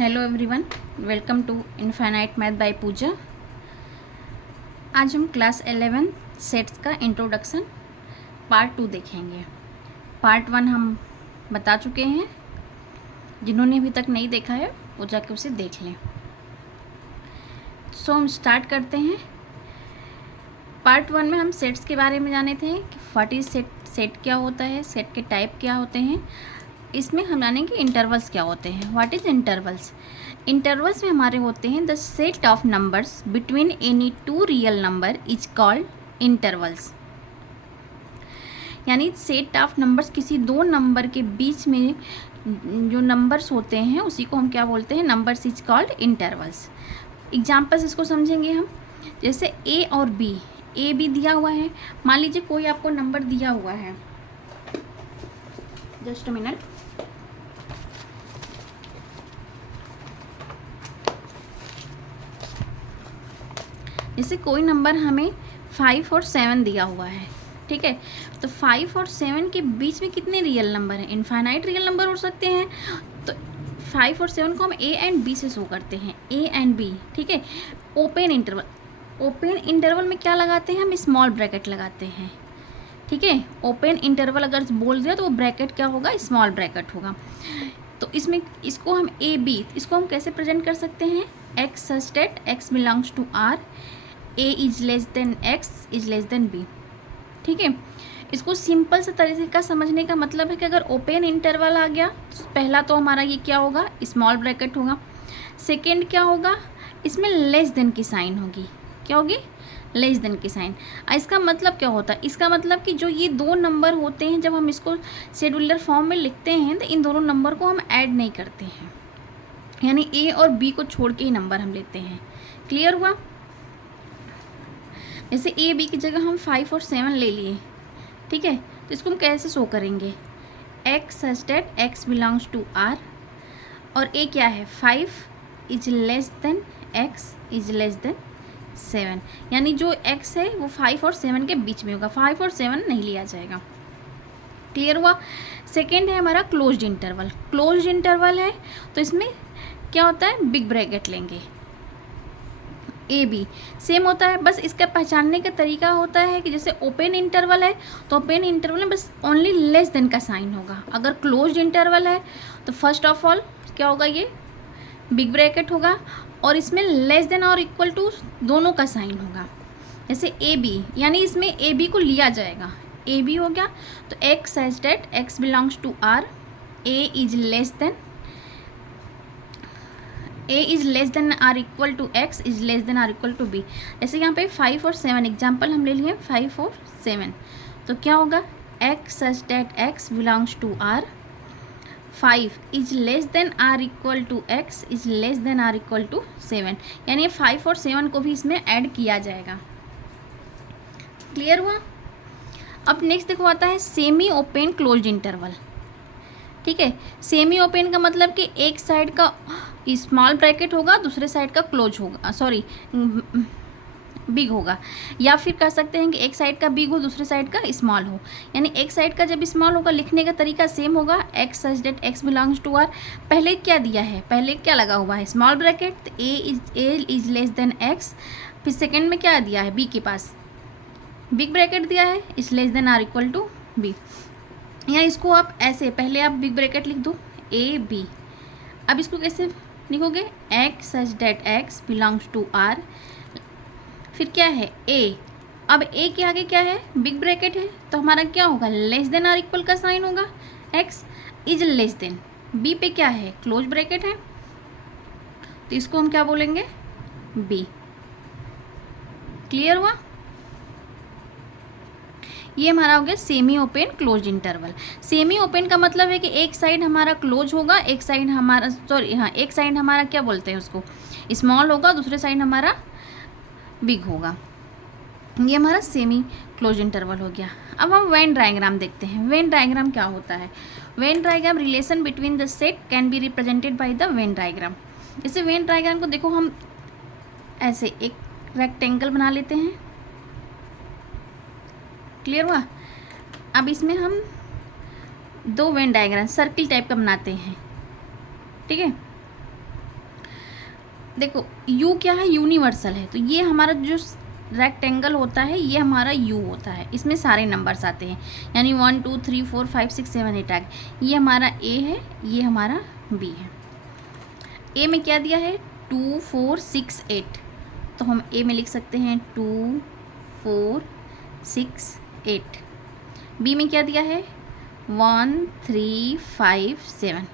Hello everyone, welcome to infinite math by Pooja. आज हम class 11 sets का इंट्रोडक्शन पार्ट 2 देखेंगे। पार्ट 1 हम बता चुके हैं, जिन्होंने अभी तक नहीं देखा है वो जाके उसे देख लें। सो हम स्टार्ट करते हैं। पार्ट 1 में हम सेट्स के बारे में जाने थे कि व्हाट इज सेट क्या होता है, सेट के टाइप क्या होते हैं। इसमें हम जानेंगे इंटरवल्स क्या होते हैं। What is intervals? इंटरवल्स में हमारे होते हैं the set of numbers between any two real number is called intervals. यानी सेट ऑफ नंबर्स किसी दो नंबर के बीच में जो नंबर्स होते हैं उसी को हम क्या बोलते हैं? Numbers is called intervals. Examples इसको समझेंगे हम। जैसे ए और बी, ए बी दिया हुआ है। मान लीजिए कोई आपको नंबर दिया हुआ है, जस्ट अ मिनट। जैसे कोई नंबर हमें 5 और 7 दिया हुआ है, ठीक है। तो 5 और 7 के बीच में कितने रियल नंबर हैं? इनफाइनाइट रियल नंबर हो सकते हैं। तो 5 और 7 को हम ए एंड बी से शो करते हैं, ए एंड बी, ठीक है। ओपन इंटरवल, ओपन इंटरवल में क्या लगाते हैं? हम स्मॉल ब्रैकेट लगाते हैं, ठीक है। ओपन इंटरवल अगर बोल दिया तो वो ब्रैकेट क्या होगा? स्मॉल ब्रैकेट होगा। तो इसमें इसको हम ए बी, इसको हम कैसे प्रेजेंट कर सकते हैं? X such that x belongs to R, a is less than x is less than b, ठीक है। इसको सिंपल से तरीका समझने का मतलब है कि अगर ओपन इंटरवल आ गया तो पहला तो हमारा ये क्या होगा? स्मॉल ब्रैकेट होगा। सेकंड क्या होगा? इसमें लेस देन की साइन होगी। क्या होगी? लेस देन की साइन। इसका मतलब क्या होता है? इसका मतलब कि जो ये दो नंबर होते हैं, जब हम इसको शेड्यूलर फॉर्म में लिखते हैं तो इन दोनों नंबर को हम ऐड नहीं करते हैं, यानी ए और बी को छोड़ के ही नंबर हम लेते हैं। क्लियर हुआ? जैसे ए बी की जगह हम 5 और 7 ले लिए, ठीक है। तो इसको हम कैसे शो करेंगे? X such that x belongs to R, और ए क्या है? 5 is less than x is less than 7, यानी जो x है वो 5 और 7 के बीच में होगा। 5 और 7 नहीं लिया जाएगा। क्लियर हुआ? सेकेंड है हमारा क्लोज्ड इंटरवल। क्लोज्ड इंटरवल है तो इसमें क्या होता है? बिग ब्रैकेट लेंगे। ए बी सेम होता है, बस इसका पहचानने का तरीका होता है कि जैसे ओपन इंटरवल है तो ओपन इंटरवल में बस ओनली लेस देन का साइन होगा। अगर क्लोज्ड इंटरवल है तो फर्स्ट ऑफ ऑल क्या होगा? ये बिग ब्रैकेट होगा और इसमें लेस देन और इक्वल टू दोनों का साइन होगा। जैसे ए बी, यानी इसमें ए बी को लिया जाएगा। ए बी हो गया तो x such that x belongs to R, a is less than or equal to x is less than or equal to b. जैसे यहाँ पे 5 और 7 एग्जाम्पल हम ले लिए, 5 और 7, तो क्या होगा? X such that x belongs to R, 5 is less than or equal to x is less than or equal to 7, यानी 5 और 7 को भी इसमें ऐड किया जाएगा। क्लियर हुआ? अब नेक्स्ट देखो आता है सेमी ओपन क्लोज्ड इंटरवल, ठीक है। सेमी ओपन का मतलब कि एक साइड का स्मॉल ब्रैकेट होगा, दूसरे साइड का क्लोज होगा, सॉरी बिग होगा। या फिर कह सकते हैं कि एक साइड का बिग हो, दूसरे साइड का स्मॉल हो। यानी एक साइड का जब स्मॉल होगा, लिखने का तरीका सेम होगा। X such that x belongs to R, पहले क्या दिया है? पहले क्या लगा हुआ है? स्मॉल ब्रैकेट, तो ए इज लेस देन एक्स। फिर सेकेंड में क्या दिया है? बी के पास बिग ब्रैकेट दिया है, is less than or equal to b. या इसको आप ऐसे, पहले आप बिग ब्रैकेट लिख दो ए बी। अब इसको कैसे लिखोगे? X such that x belongs to R, फिर क्या है? ए। अब ए के आगे क्या है? बिग ब्रैकेट है, तो हमारा क्या होगा? लेस देन आर इक्वल का साइन होगा। X is less than, b पे क्या है? क्लोज ब्रैकेट है, तो इसको हम क्या बोलेंगे? बी। क्लियर हुआ? ये हमारा हो गया semi open close interval. Semi open का मतलब है कि एक साइड हमारा क्लोज होगा, एक साइड हमारा, सॉरी हाँ, एक साइड हमारा क्या बोलते हैं उसको? स्मॉल होगा, दूसरे साइड हमारा बिग होगा। ये हमारा सेमी क्लोज इंटरवल हो गया। अब हम वेन डायग्राम देखते हैं। वेन डायग्राम क्या होता है? Venn diagram relation between the set can be represented by the Venn diagram. जैसे वेन डायग्राम को देखो, हम ऐसे एक रेक्टेंगल बना लेते हैं। क्लियर हुआ? अब इसमें हम दो वेन डायग्राम सर्किल टाइप का बनाते हैं, ठीक है। देखो u क्या है, यूनिवर्सल है, तो ये हमारा जो रेक्टेंगल होता है ये हमारा u होता है, इसमें सारे नंबर्स आते हैं, यानी 1 2 3 4 5 6 7 8 आ गए। ये हमारा a है, ये हमारा b है। a में क्या दिया है 2 4 6 8, तो हम a में लिख सकते हैं 2 4 6 8। b में क्या दिया है 1 3 5 7।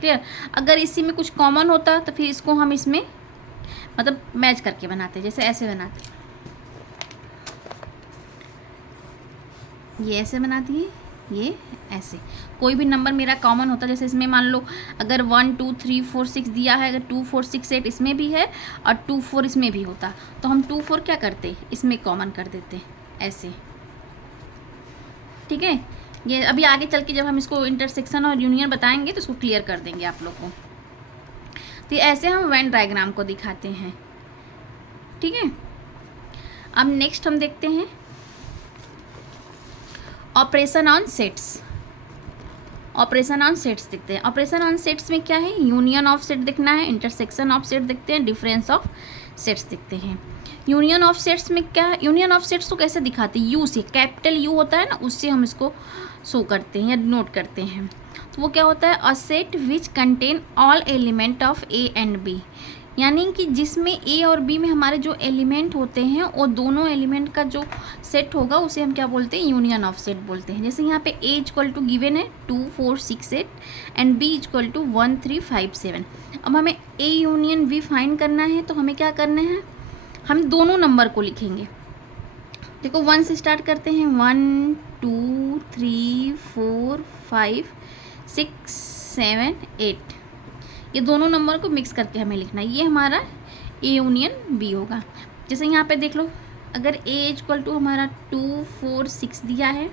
क्लियर। अगर इसी में कुछ कॉमन होता तो फिर इसको हम इसमें मतलब मैच करके बनाते, जैसे ऐसे बनाते, ये ऐसे बनाती है, ये ऐसे। कोई भी नंबर मेरा कॉमन होता, जैसे इसमें मान लो अगर 1 2 3 4 6 दिया है, अगर 2 4 6 8 इसमें भी है और 2 4 इसमें भी होता, तो हम 2 4 क्या करते, इसमें कॉमन कर देते ऐसे। ठीक है, ये अभी आगे चल के जब हम इसको इंटरसेक्शन और यूनियन बताएंगे तो इसको क्लियर कर देंगे आप लोग को। तो ऐसे हम वेन डायग्राम को दिखाते हैं। ठीक है, अब नेक्स्ट हम देखते हैं operation on sets. Operation on sets देखते हैं। ऑपरेशन ऑन सेट्स में क्या है, यूनियन ऑफ सेट देखना है, इंटरसेक्शन ऑफ सेट देखते हैं, डिफरेंस ऑफ सेट्स देखते हैं। यूनियन ऑफ सेट्स में क्या है, यूनियन ऑफ सेट्स तो कैसे दिखाते हैं, यू से, कैपिटल यू होता है ना, उससे हम इसको शो करते हैं या नोट करते हैं। तो वो क्या होता है, a set which contain all element of A and B, यानी कि जिसमें ए और बी में हमारे जो एलिमेंट होते हैं वो दोनों एलिमेंट का जो सेट होगा उसे हम क्या बोलते हैं, यूनियन ऑफ सेट बोलते हैं। जैसे यहाँ पे ए इक्वल टू गिवन है 2 4 6 8 एंड बी इक्वल टू 1 3 5 7। अब हमें ए यूनियन बी फाइंड करना है, तो हमें क्या करना है, हम दोनों नंबर को लिखेंगे। देखो 1 से स्टार्ट करते हैं, 1 2 3 4 5 6 7 8, ये दोनों नंबर को मिक्स करके हमें लिखना है, ये हमारा ए यूनियन बी होगा। जैसे यहाँ पे देख लो, अगर ए इक्वल टू हमारा 2 4 6 दिया है,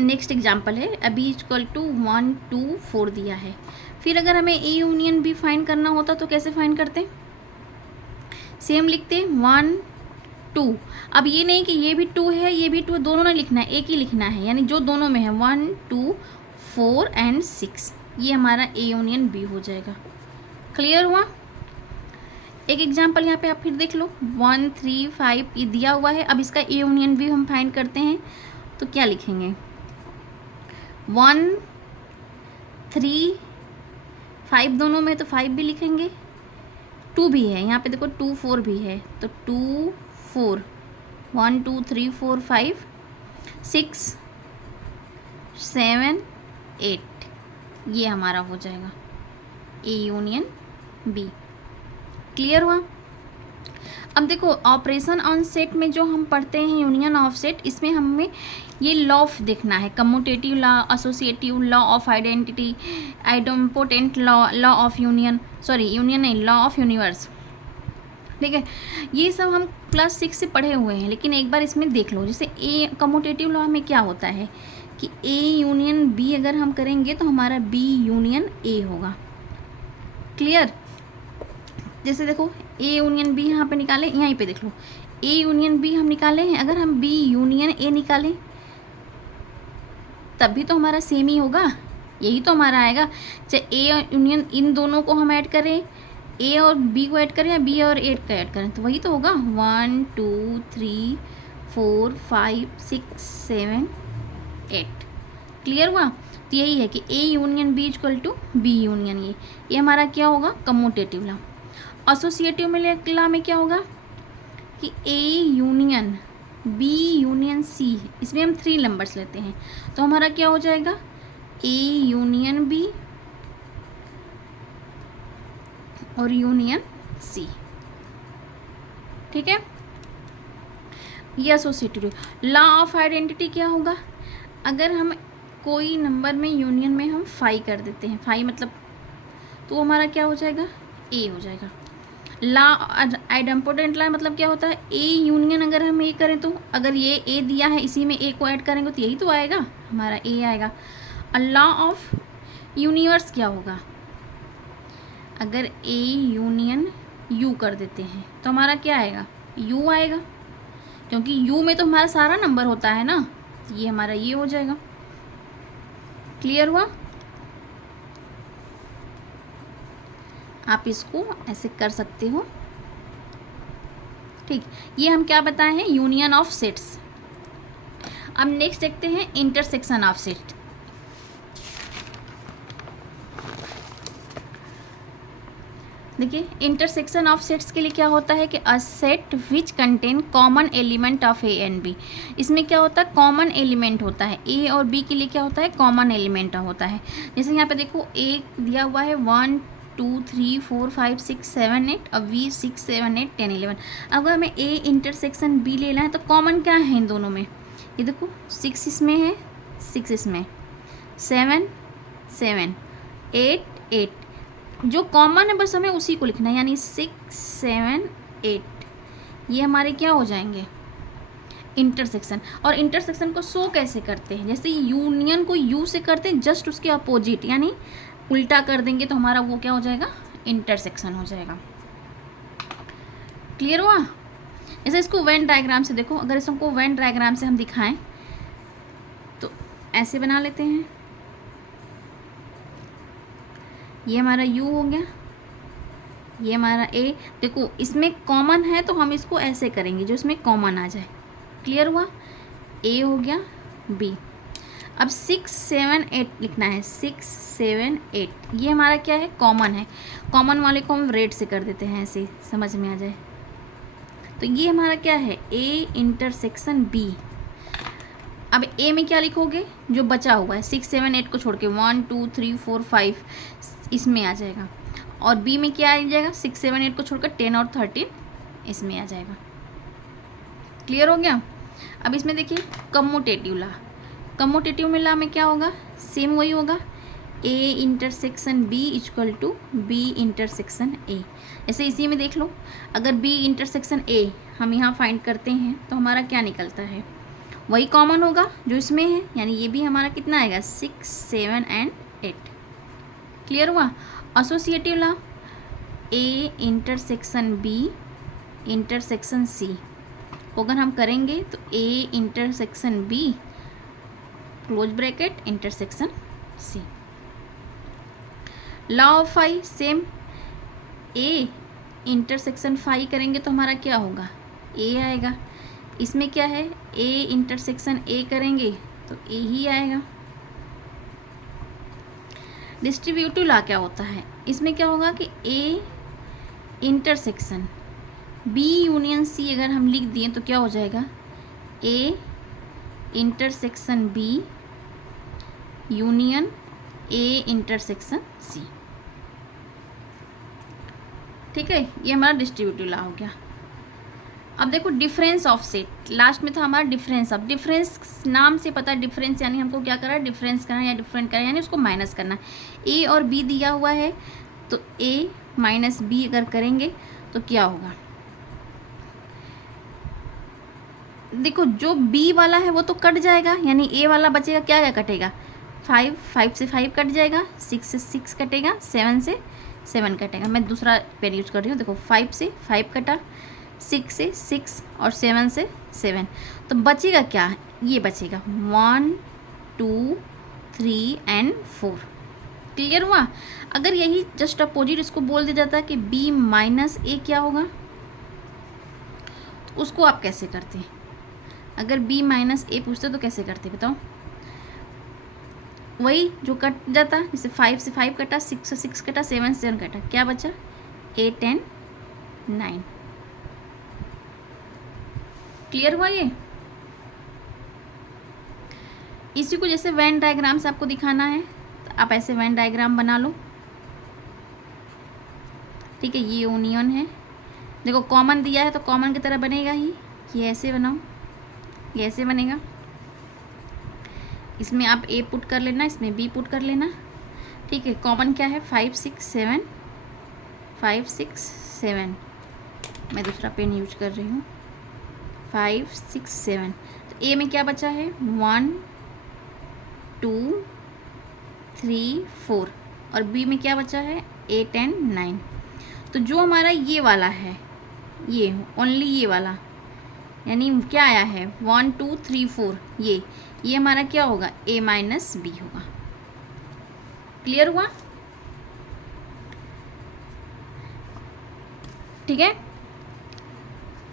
नेक्स्ट एग्जांपल है, अभी इक्वल टू 1 2 4 दिया है। फिर अगर हमें ए यूनियन बी फाइंड करना होता तो कैसे फाइंड करते, सेम लिखते 1 2। अब ये नहीं कि ये भी 2 है ये भी 2 है, दोनों नहीं लिखना है, एक ही लिखना है, यानी जो दोनों में है 1 2 4 एंड 6, ये हमारा ए यूनियन बी हो जाएगा। क्लियर हुआ। एक एग्जांपल यहाँ पे आप फिर देख लो, 1 3 5 ये दिया हुआ है। अब इसका ए यूनियन बी हम फाइंड करते हैं, तो क्या लिखेंगे, 1 3 5 दोनों में, तो 5 भी लिखेंगे, 2 भी है यहाँ पे देखो, 2 4 भी है, तो 2 4 1 2 3 4 5 6 7 8, ये हमारा हो जाएगा ए यूनियन बी। क्लियर हुआ। अब देखो ऑपरेशन ऑन सेट में जो हम पढ़ते हैं यूनियन ऑफ सेट, इसमें हमें ये लॉ देखना है, commutative law, associative law of identity, idempotent law, law of union, sorry union नहीं, लॉ ऑफ यूनिवर्स। ठीक है, ये सब हम क्लास 6 से पढ़े हुए हैं, लेकिन एक बार इसमें देख लो। जैसे ए कम्यूटेटिव लॉ में क्या होता है कि ए यूनियन बी अगर हम करेंगे तो हमारा बी यूनियन ए होगा। क्लियर। जैसे देखो ए यूनियन बी यहाँ पे निकाले, यहीं पे देख लो, ए यूनियन बी हम निकाले हैं, अगर हम बी यूनियन ए निकालें तब भी तो हमारा सेम ही होगा, यही तो हमारा आएगा। चाहे ए यूनियन इन दोनों को हम ऐड करें, ए और बी को ऐड करें या बी और ए को ऐड करें, तो वही तो होगा। 1 2 3 4 5 6 7 8। क्लियर हुआ। तो यही है कि A union B equal to B union A, ये हमारा क्या होगा, कम्यूटेटिव लॉ। एसोसिएटिव लॉ में क्या होगा कि A union B union C, इसमें हम 3 नंबर्स लेते हैं, तो हमारा क्या हो जाएगा, ए यूनियन बी और यूनियन सी। ठीक है, ये एसोसिएटिव। लॉ ऑफ आइडेंटिटी क्या होगा, अगर हम कोई नंबर में यूनियन में हम 5 कर देते हैं, 5 मतलब, तो हमारा क्या हो जाएगा, ए हो जाएगा। लॉ आइडेम्पोटेंट लॉ मतलब क्या होता है, ए यूनियन अगर हम ए करें तो अगर ये ए दिया है इसी में ए को ऐड करेंगे तो यही तो आएगा, हमारा ए आएगा। और लॉ ऑफ यूनिवर्स क्या होगा, अगर ए यूनियन यू कर देते हैं तो हमारा क्या आएगा, यू आएगा, क्योंकि यू में तो हमारा सारा नंबर होता है ना, ये हमारा ये हो जाएगा। क्लियर हुआ। आप इसको ऐसे कर सकते हो। ठीक, ये हम क्या बताए हैं, यूनियन ऑफ सेट्स। अब नेक्स्ट देखते हैं इंटरसेक्शन ऑफ सेट। देखिए इंटरसेक्शन ऑफ सेट्स के लिए क्या होता है कि a set which contain common element of A and B. इसमें क्या होता है, कॉमन एलिमेंट होता है। ए और बी के लिए क्या होता है, कॉमन एलिमेंट होता है। जैसे यहाँ पे देखो ए दिया हुआ है 1 2 3 4 5 6 7 8, अब बी 6 7 8 10 11। अगर हमें ए इंटरसेक्शन बी लेना है तो कॉमन क्या है इन दोनों में, ये देखो 6 इसमें है, 6 इसमें, 7 7 8 8, जो कॉमन है बस हमें उसी को लिखना है, यानी 6 7 8 ये हमारे क्या हो जाएंगे, इंटरसेक्शन। और इंटरसेक्शन को शो कैसे करते हैं, जैसे यूनियन को यू से करते हैं, जस्ट उसके अपोजिट यानी उल्टा कर देंगे तो हमारा वो क्या हो जाएगा, इंटरसेक्शन हो जाएगा। क्लियर हुआ। जैसे इसको वेन डायग्राम से देखो, अगर इसको वेन डायग्राम से हम दिखाएं तो ऐसे बना लेते हैं। ये हमारा U हो गया, ये हमारा A। देखो इसमें कॉमन है तो हम इसको ऐसे करेंगे जो इसमें कॉमन आ जाए। क्लियर हुआ। A हो गया, B। अब 6 7 8 लिखना है, 6 7 8 ये हमारा क्या है, कॉमन है। कॉमन वाले को हम रेड से कर देते हैं, ऐसे समझ में आ जाए। तो ये हमारा क्या है, A इंटरसेक्शन B। अब A में क्या लिखोगे, जो बचा हुआ है 6 7 8 को छोड़ के 1 2 3 4 5 इसमें आ जाएगा। और B में क्या आ जाएगा, 6 7 8 को छोड़कर 10 और 13 इसमें आ जाएगा। क्लियर हो गया। अब इसमें देखिए कम्यूटेटिव ला, कम्यूटेटिव में ला में क्या होगा, सेम वही होगा, A intersection B equal to B intersection A। ऐसे इसी में देख लो, अगर B इंटरसेक्शन A हम यहाँ फाइंड करते हैं तो हमारा क्या निकलता है, वही कॉमन होगा जो इसमें है, यानी ये भी हमारा कितना आएगा, 6 7 एंड 8। क्लियर हुआ। Associative law, A intersection B intersection C को अगर हम करेंगे तो A intersection B close bracket intersection C। Law of phi same, A intersection phi करेंगे तो हमारा क्या होगा, A आएगा। इसमें क्या है, A इंटरसेक्शन A करेंगे तो A ही आएगा। डिस्ट्रीब्यूटिव लॉ क्या होता है, इसमें क्या होगा कि A intersection B union C अगर हम लिख दिए तो क्या हो जाएगा, A intersection B union A intersection C। ठीक है, ये हमारा डिस्ट्रीब्यूटिव लॉ हो गया। अब देखो डिफरेंस ऑफ सेट, लास्ट में था हमारा डिफरेंस। अब डिफरेंस नाम से पता है, डिफरेंस यानी हमको क्या करना है, डिफरेंस करना या डिफरेंट करना यानी उसको माइनस करना। A और B दिया हुआ है तो A माइनस B अगर करेंगे तो क्या होगा, देखो जो B वाला है वो तो कट जाएगा, यानी A वाला बचेगा, क्या क्या कटेगा, 5 से 5 कट जाएगा, 6 से 6 कटेगा, 7 से 7 कटेगा। मैं दूसरा पेन यूज कर रही हूँ, देखो 5 से 5 कटा, 6 से 6 और 7 से 7, तो बचेगा क्या, ये बचेगा 1 2 3 एंड 4। क्लियर हुआ। अगर यही जस्ट अपोजिट इसको बोल दिया जाता है कि B माइनस A क्या होगा, तो उसको आप कैसे करते हैं, अगर B माइनस A पूछते तो कैसे करते बताओ, वही जो कट जाता, जैसे 5 से 5 कटा, 6 से 6 कटा, 7 से 7 कटा, क्या बचा 8 एंड 9। क्लियर हुआ ये। इसी को जैसे वेन डायग्राम से आपको दिखाना है तो आप ऐसे वेन डायग्राम बना लो। ठीक है, ये यूनियन है, देखो कॉमन दिया है तो कॉमन की तरह बनेगा ही, ये ऐसे बनाओ, ये ऐसे बनेगा। इसमें आप A पुट कर लेना, इसमें B पुट कर लेना। ठीक है, कॉमन क्या है, 5 6 7 5 6 7, मैं दूसरा पेन यूज कर रही हूँ, 5 6 7। तो A में क्या बचा है, 1 2 3 4, और B में क्या बचा है, 8 एंड 9। तो जो हमारा ये वाला है, ये ओनली ये वाला, यानी क्या आया है 1 2 3 4, ये हमारा क्या होगा, A माइनस B होगा। क्लियर हुआ। ठीक है।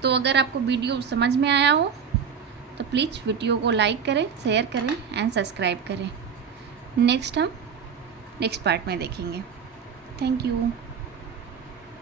तो अगर आपको वीडियो समझ में आया हो तो प्लीज़ वीडियो को लाइक करें, शेयर करें एंड सब्सक्राइब करें। नेक्स्ट हम नेक्स्ट पार्ट में देखेंगे। Thank you.